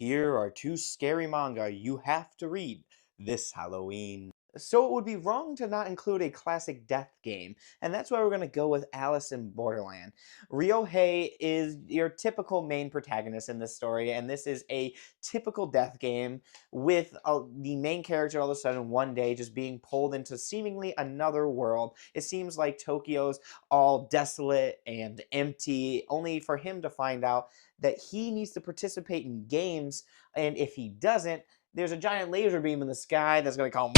Here are two scary manga you have to read this Halloween. So it would be wrong to not include a classic death game, and that's why we're going to go with Alice in Borderland. Ryohei is your typical main protagonist in this story, and this is a typical death game with the main character all of a sudden one day just being pulled into seemingly another world. It seems like Tokyo's all desolate and empty, only for him to find out that he needs to participate in games, and if he doesn't, there's a giant laser beam in the sky that's going to come.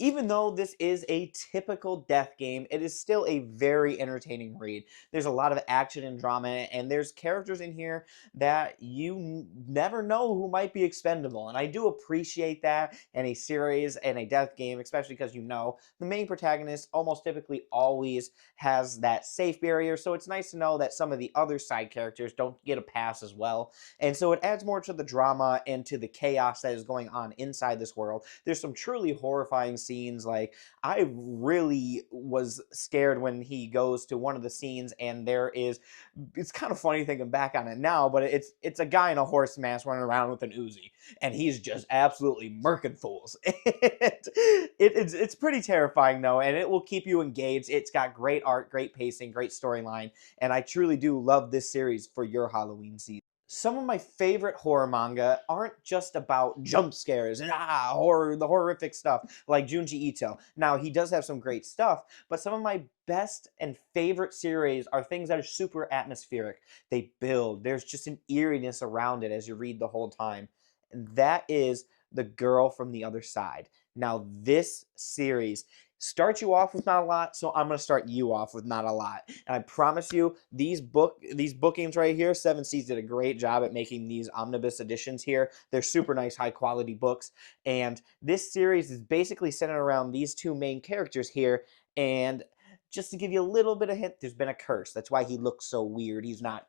Even though this is a typical death game, it is still a very entertaining read. There's a lot of action and drama, and there's characters in here that you never know who might be expendable. And I do appreciate that in a series and a death game, especially because the main protagonist almost typically always has that safe barrier. So it's nice to know that some of the other side characters don't get a pass as well. And so it adds more to the drama and to the chaos that is going on inside this world. There's some truly horrifying scenes. Like, I really was scared when he goes to one of the scenes and it's kind of funny thinking back on it now, but it's a guy in a horse mask running around with an Uzi, and he's just absolutely murking fools. It's pretty terrifying though, and it will keep you engaged. It's got great art, great pacing, great storyline, and I truly do love this series for your Halloween season. Some of my favorite horror manga aren't just about jump scares and the horrific stuff like Junji Ito. Now, he does have some great stuff, but some of my best and favorite series are things that are super atmospheric. They build. There's just an eeriness around it as you read the whole time. And that is The Girl from the Other Side. Now, this series starts you off with not a lot, so I'm going to start you off with not a lot. And I promise you, these bookings right here, 7Seas did a great job at making these omnibus editions here. They're super nice, high quality books. And this series is basically centered around these two main characters here. And just to give you a little bit of hint, there's been a curse. That's why he looks so weird. He's not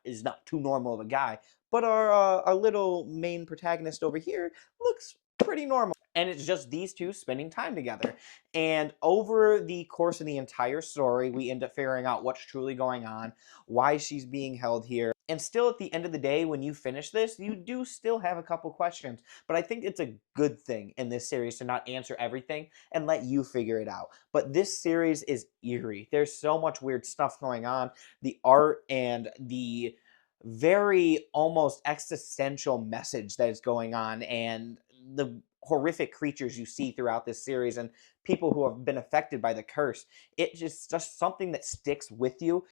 too normal of a guy. But our little main protagonist over here looks pretty normal. And it's just these two spending time together. And over the course of the entire story, we end up figuring out what's truly going on, why she's being held here. And still, at the end of the day, when you finish this, you do still have a couple questions. But I think it's a good thing in this series to not answer everything and let you figure it out. But this series is eerie. There's so much weird stuff going on. The art and the very almost existential message that is going on, and the horrific creatures you see throughout this series and people who have been affected by the curse. It's just something that sticks with you